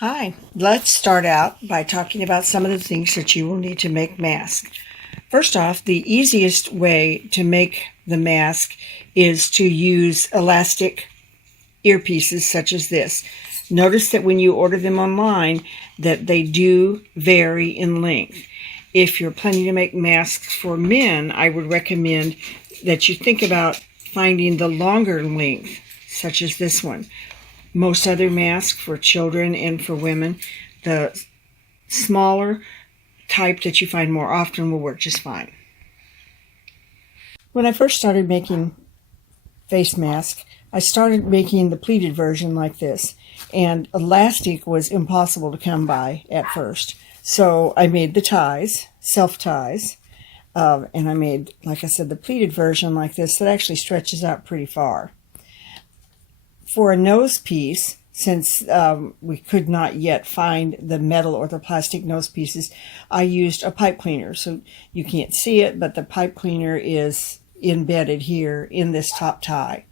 Hi, let's start out by talking about some of the things that you will need to make masks. First off, the easiest way to make the mask is to use elastic earpieces such as this. Notice that when you order them online that they do vary in length. If you're planning to make masks for men, I would recommend that you think about finding the longer length, such as this one. Most other masks for children and for women, the smaller type that you find more often will work just fine. When I first started making face masks, I started making the pleated version like this, and elastic was impossible to come by at first. So I made the ties, self ties, and I made, like I said, the pleated version like this that actually stretches out pretty far. For a nose piece, since we could not yet find the metal or the plastic nose pieces, I used a pipe cleaner. So you can't see it, but the pipe cleaner is embedded here in this top tie.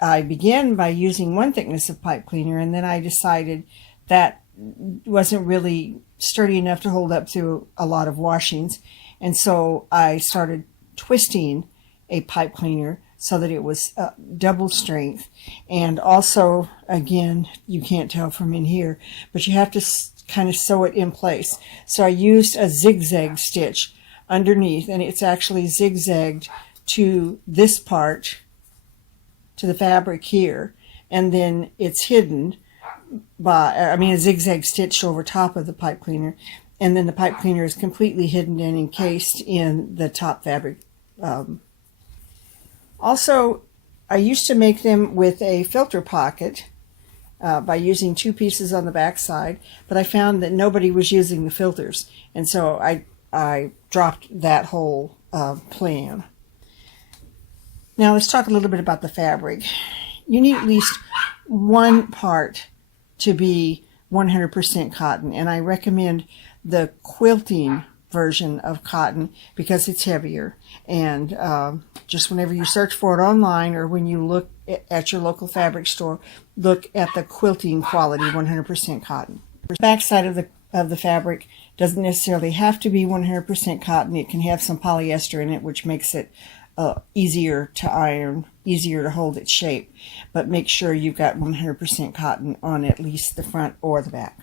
I began by using one thickness of pipe cleaner, and then I decided that wasn't really sturdy enough to hold up through a lot of washings. And so I started twisting a pipe cleaner so that it was double strength. And also, again, you can't tell from in here, but you have to kind of sew it in place. So I used a zigzag stitch underneath, and it's actually zigzagged to this part, to the fabric here, and then it's hidden by, a zigzag stitched over top of the pipe cleaner, and then the pipe cleaner is completely hidden and encased in the top fabric. Also, I used to make them with a filter pocket by using two pieces on the back side, but I found that nobody was using the filters, and so I dropped that whole plan. Now let's talk a little bit about the fabric. You need at least one part to be 100% cotton, and I recommend the quilting version of cotton because it's heavier, and just whenever you search for it online or when you look at your local fabric store, look at the quilting quality 100% cotton. The back side of the fabric doesn't necessarily have to be 100% cotton. It can have some polyester in it, which makes it easier to iron, easier to hold its shape, but make sure you've got 100% cotton on at least the front or the back.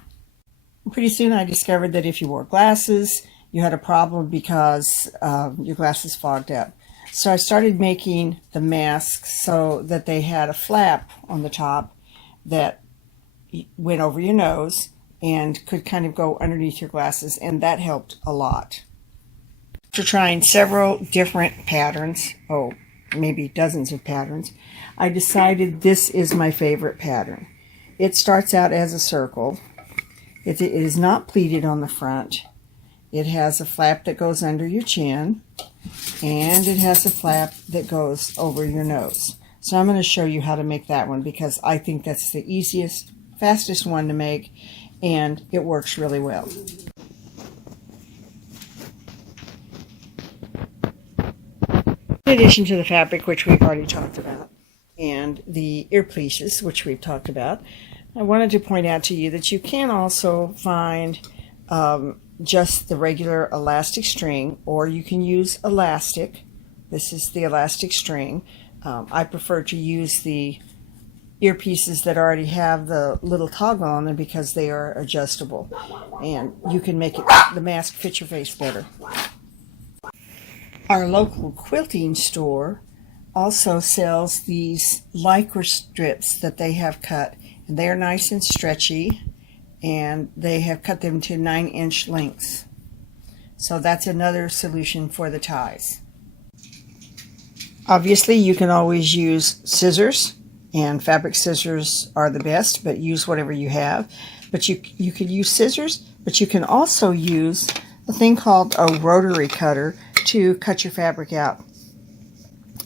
Pretty soon I discovered that if you wore glasses, you had a problem because your glasses fogged up. So I started making the masks so that they had a flap on the top that went over your nose and could kind of go underneath your glasses, and that helped a lot. After trying several different patterns, maybe dozens of patterns, I decided this is my favorite pattern. It starts out as a circle. It is not pleated on the front. It has a flap that goes under your chin, and it has a flap that goes over your nose. So I'm going to show you how to make that one because I think that's the easiest, fastest one to make, and it works really well. In addition to the fabric, which we've already talked about, and the ear pieces, which we've talked about, I wanted to point out to you that you can also find just the regular elastic string, or you can use elastic. This is the elastic string. I prefer to use the earpieces that already have the little toggle on them because they are adjustable, and you can make the mask fit your face better. Our local quilting store also sells these lycra strips that they have cut, and they are nice and stretchy, and they have cut them to 9-inch lengths. So that's another solution for the ties. Obviously, you can always use scissors, and fabric scissors are the best, but use whatever you have. But you could use scissors, but you can also use a thing called a rotary cutter to cut your fabric out.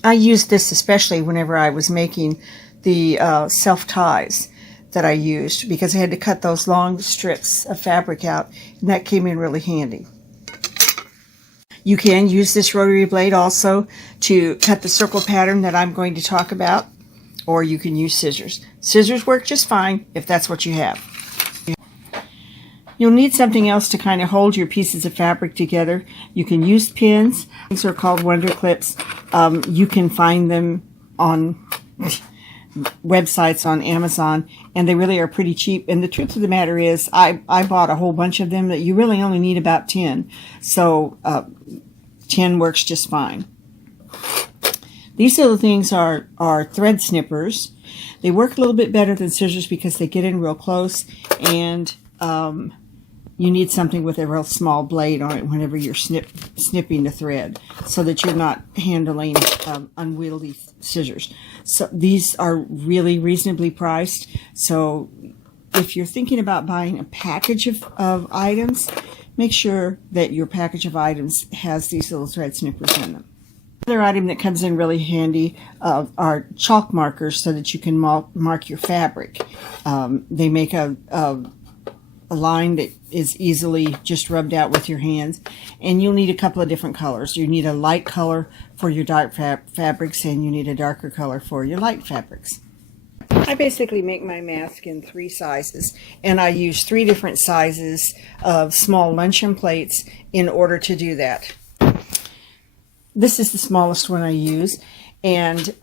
I used this especially whenever I was making the self ties that I used because I had to cut those long strips of fabric out, and that came in really handy. You can use this rotary blade also to cut the circle pattern that I'm going to talk about. or you can use scissors. Scissors work just fine if that's what you have. You'll need something else to kind of hold your pieces of fabric together. You can use pins. These are called Wonder Clips. You can find them on websites on Amazon, and they really are pretty cheap. And the truth of the matter is, I bought a whole bunch of them that you really only need about 10. So 10 works just fine. These little things are thread snippers. They work a little bit better than scissors because they get in real close, and you need something with a real small blade on it whenever you're snipping the thread, so that you're not handling unwieldy scissors. So these are really reasonably priced. So if you're thinking about buying a package of items, make sure that your package of items has these little thread snippers in them. Another item that comes in really handy are chalk markers, so that you can mark your fabric. They make a line that is easily just rubbed out with your hands, and you'll need a couple of different colors. You need a light color for your dark fabrics, and you need a darker color for your light fabrics. I basically make my mask in 3 sizes, and I use 3 different sizes of small luncheon plates in order to do that. This is the smallest one I use, and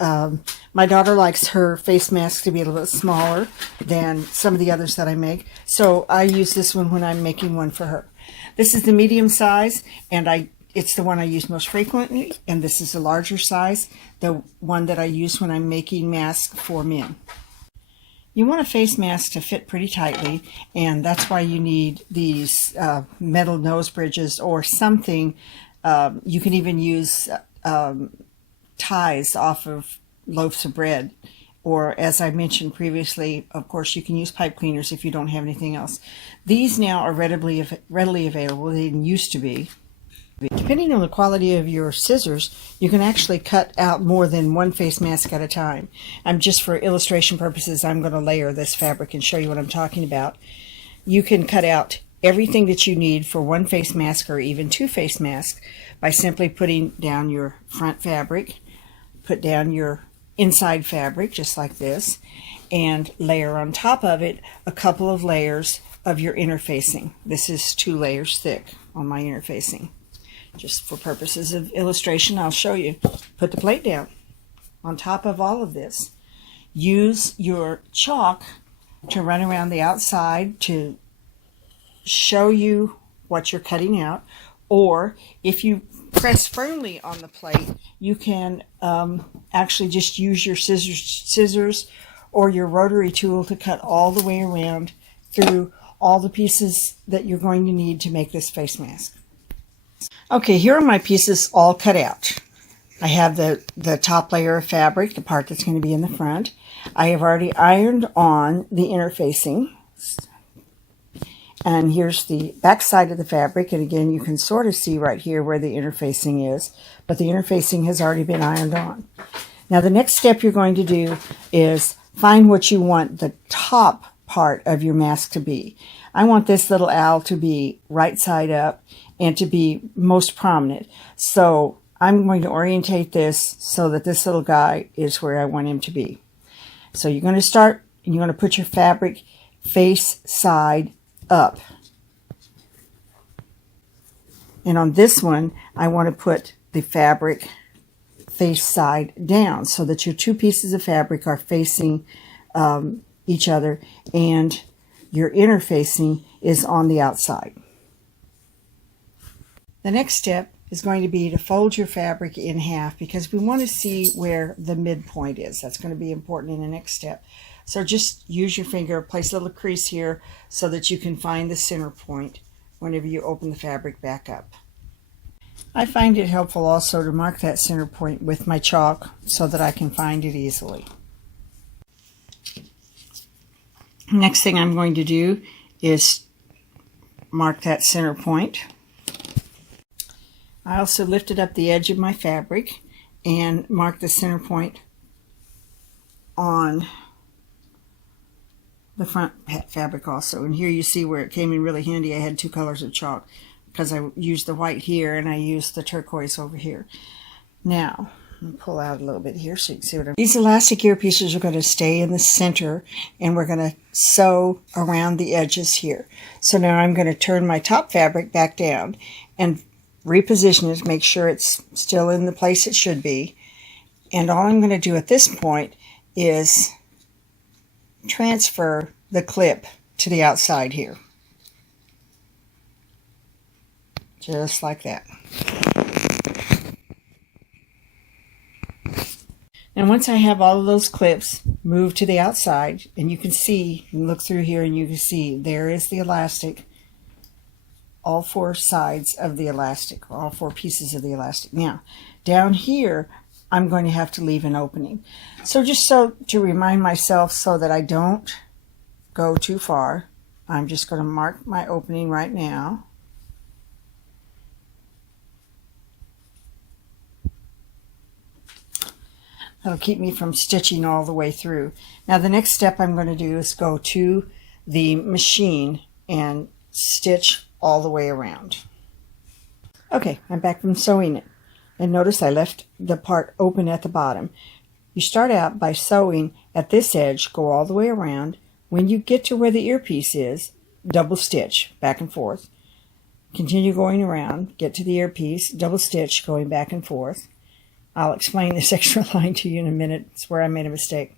my daughter likes her face mask to be a little bit smaller than some of the others that I make, so I use this one when I'm making one for her. This is the medium size, and it's the one I use most frequently, and this is the larger size, the one that I use when I'm making masks for men. You want a face mask to fit pretty tightly, and that's why you need these metal nose bridges or something. You can even use ties off of loaves of bread, or as I mentioned previously, of course, you can use pipe cleaners if you don't have anything else. These now are readily available. They didn't used to be. Depending on the quality of your scissors, you can actually cut out more than one face mask at a time. Just for illustration purposes, I'm going to layer this fabric and show you what I'm talking about. You can cut out everything that you need for one face mask or even 2 face masks by simply putting down your front fabric, put down your inside fabric just like this, and layer on top of it a couple of layers of your interfacing. This is 2 layers thick on my interfacing. Just for purposes of illustration, I'll show you. Put the plate down on top of all of this. Use your chalk to run around the outside to show you what you're cutting out, or if you press firmly on the plate, you can actually just use your scissors or your rotary tool to cut all the way around through all the pieces that you're going to need to make this face mask. Okay, here are my pieces all cut out. I have the top layer of fabric, the part that's going to be in the front. I have already ironed on the interfacing. And here's the back side of the fabric, and again you can sort of see right here where the interfacing is, but the interfacing has already been ironed on. Now the next step you're going to do is find what you want the top part of your mask to be. I want this little owl to be right side up and to be most prominent. So I'm going to orientate this so that this little guy is where I want him to be. So you're going to start, and you're going to put your fabric face side up. And on this one, I want to put the fabric face side down so that your 2 pieces of fabric are facing each other, and your interfacing is on the outside. The next step is going to be to fold your fabric in half, because we want to see where the midpoint is. That's going to be important in the next step. So just use your finger, place a little crease here so that you can find the center point whenever you open the fabric back up. I find it helpful also to mark that center point with my chalk so that I can find it easily. Next thing I'm going to do is mark that center point. I also lifted up the edge of my fabric and marked the center point on the front fabric also. And here you see where it came in really handy. I had 2 colors of chalk because I used the white here and I used the turquoise over here. Now, pull out a little bit here so you can see what These elastic earpieces are going to stay in the center, and we're going to sew around the edges here. So now I'm going to turn my top fabric back down and reposition it to make sure it's still in the place it should be. And all I'm going to do at this point is transfer the clip to the outside here. Just like that. And once I have all of those clips moved to the outside, and you can see, you look through here and you can see there is the elastic, all four sides of the elastic, all four pieces of the elastic. Now, down here, I'm going to have to leave an opening. So just so to remind myself so that I don't go too far, I'm just going to mark my opening right now. That'll keep me from stitching all the way through. Now the next step I'm going to do is go to the machine and stitch all the way around. Okay, I'm back from sewing it. And notice I left the part open at the bottom. You start out by sewing at this edge, go all the way around. When you get to where the earpiece is, double stitch back and forth. Continue going around, get to the earpiece, double stitch going back and forth. I'll explain this extra line to you in a minute. It's where I made a mistake.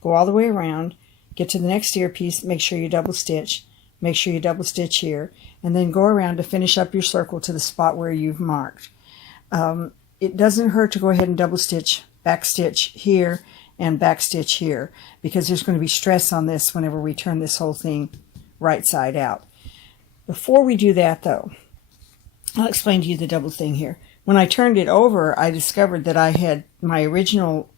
Go all the way around, get to the next earpiece, make sure you double stitch, make sure you double stitch here, and then go around to finish up your circle to the spot where you've marked. It doesn't hurt to go ahead and double stitch, back stitch here, and back stitch here, because there's going to be stress on this whenever we turn this whole thing right side out. Before we do that though, I'll explain to you the double thing here. When I turned it over, I discovered that I had my original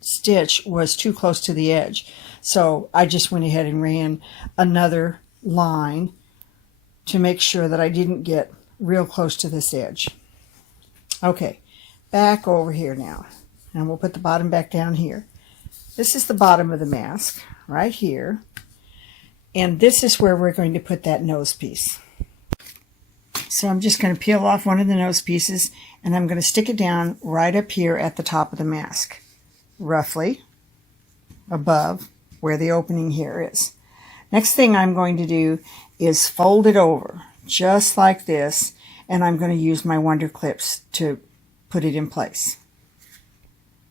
stitch was too close to the edge. So I just went ahead and ran another line to make sure that I didn't get real close to this edge. Okay, back over here now. And we'll put the bottom back down here. This is the bottom of the mask, right here. And this is where we're going to put that nose piece. So I'm just going to peel off one of the nose pieces, and I'm going to stick it down right up here at the top of the mask, roughly above where the opening here is. Next thing I'm going to do is fold it over, just like this, and I'm going to use my Wonder Clips to put it in place.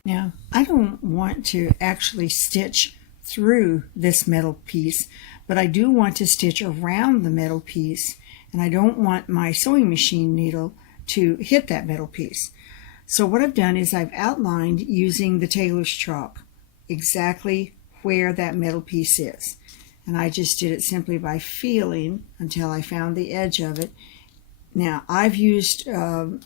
Now, I don't want to actually stitch through this metal piece, but I do want to stitch around the metal piece, and I don't want my sewing machine needle to hit that metal piece. So what I've done is I've outlined using the tailor's chalk exactly where that metal piece is. And I just did it simply by feeling until I found the edge of it. Now, I've used the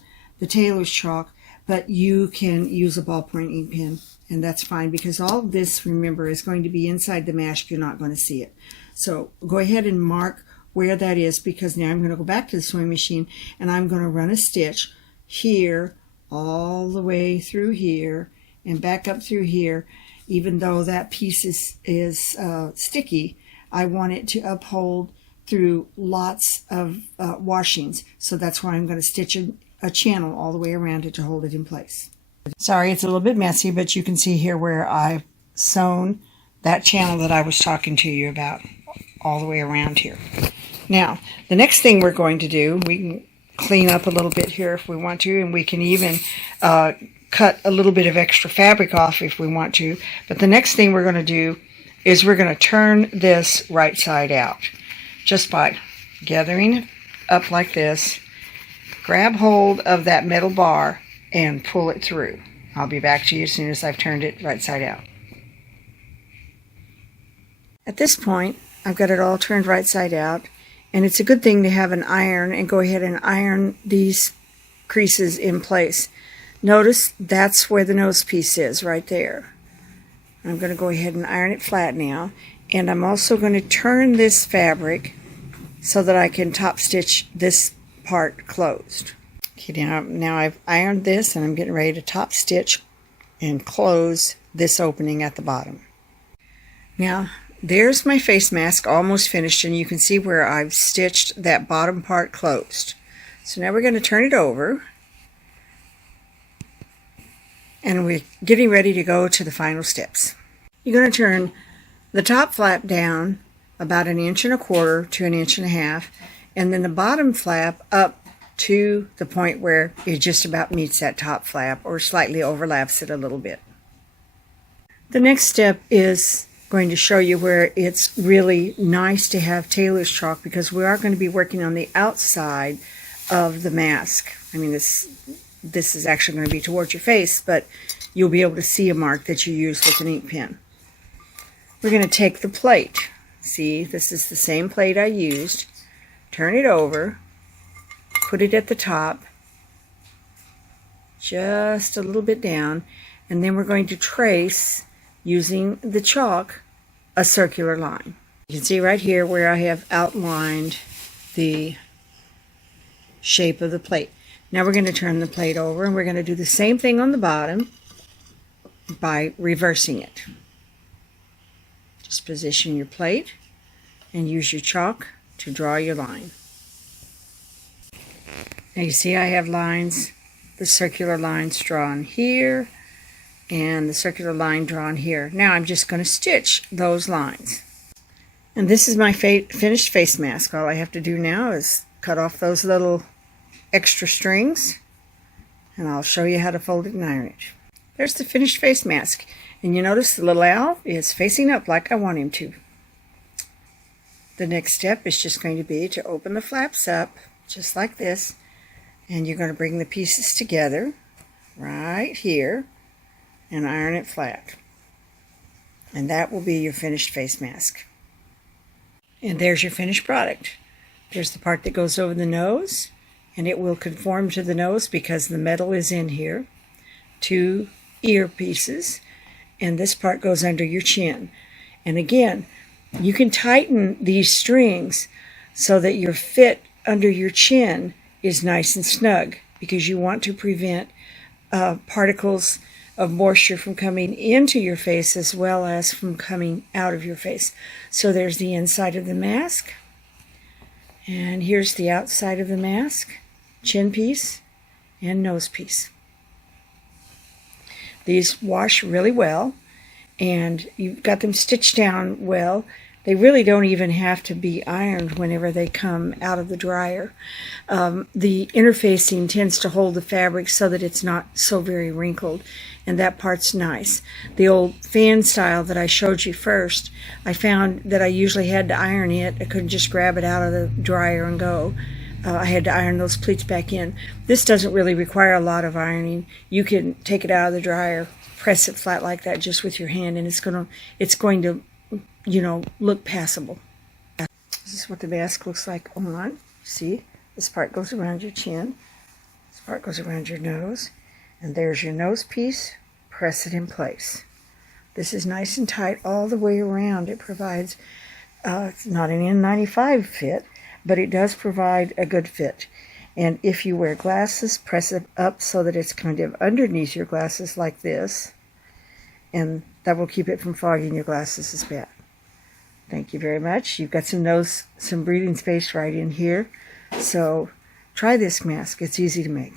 tailor's chalk, but you can use a ballpoint ink pen, and that's fine because all of this, remember, is going to be inside the mask. You're not going to see it. So go ahead and mark where that is, because now I'm going to go back to the sewing machine and I'm going to run a stitch here all the way through here and back up through here. Even though that piece is sticky, I want it to uphold through lots of washings. So that's why I'm going to stitch a channel all the way around it to hold it in place. Sorry, it's a little bit messy, but you can see here where I've sewn that channel that I was talking to you about all the way around here. Now, the next thing we're going to do, we can clean up a little bit here if we want to, and we can even cut a little bit of extra fabric off if we want to. But the next thing we're going to do is we're going to turn this right side out just by gathering it up like this. Grab hold of that metal bar and pull it through. I'll be back to you as soon as I've turned it right side out. At this point, I've got it all turned right side out, and it's a good thing to have an iron and go ahead and iron these creases in place. Notice that's where the nose piece is, right there. I'm going to go ahead and iron it flat now, and I'm also going to turn this fabric so that I can top stitch this part closed. Okay, now I've ironed this, and I'm getting ready to top stitch and close this opening at the bottom. Now, there's my face mask almost finished, and you can see where I've stitched that bottom part closed. So now we're going to turn it over. And we're getting ready to go to the final steps. You're going to turn the top flap down about 1.25 inches to 1.5 inches, and then the bottom flap up to the point where it just about meets that top flap or slightly overlaps it a little bit. The next step is going to show you where it's really nice to have tailor's chalk, because we are going to be working on the outside of the mask. I mean, this is actually going to be towards your face, but you'll be able to see a mark that you use with an ink pen. We're going to take the plate. See, this is the same plate I used. Turn it over, put it at the top, just a little bit down, and then we're going to trace, using the chalk, a circular line. You can see right here where I have outlined the shape of the plate. Now we're going to turn the plate over, and we're going to do the same thing on the bottom by reversing it. Just position your plate and use your chalk to draw your line. Now you see I have lines, the circular lines drawn here and the circular line drawn here. Now I'm just going to stitch those lines. And this is my finished face mask. All I have to do now is cut off those little extra strings, and I'll show you how to fold it and iron it. There's the finished face mask, and you notice the little owl is facing up like I want him to. The next step is just going to be to open the flaps up just like this, and you're going to bring the pieces together right here and iron it flat, and that will be your finished face mask. And there's your finished product. There's the part that goes over the nose, and it will conform to the nose because the metal is in here. 2 ear pieces, and this part goes under your chin. And again, you can tighten these strings so that your fit under your chin is nice and snug, because you want to prevent particles of moisture from coming into your face as well as from coming out of your face. So there's the inside of the mask, and here's the outside of the mask. Chin piece and nose piece. These wash really well, and you've got them stitched down well. They really don't even have to be ironed whenever they come out of the dryer. The interfacing tends to hold the fabric so that it's not so very wrinkled, and that part's nice. The old fan style that I showed you first, I found that I usually had to iron it. I couldn't just grab it out of the dryer and go. I had to iron those pleats back in. This doesn't really require a lot of ironing. You can take it out of the dryer, press it flat like that just with your hand, and it's going to, you know, look passable. This is what the mask looks like on. See, this part goes around your chin, this part goes around your nose, and there's your nose piece. Press it in place. This is nice and tight all the way around. It provides, it's not an N95 fit, but it does provide a good fit. And if you wear glasses, press it up so that it's kind of underneath your glasses like this, and that will keep it from fogging your glasses as bad. Thank you very much. You've got some breathing space right in here. So try this mask. It's easy to make.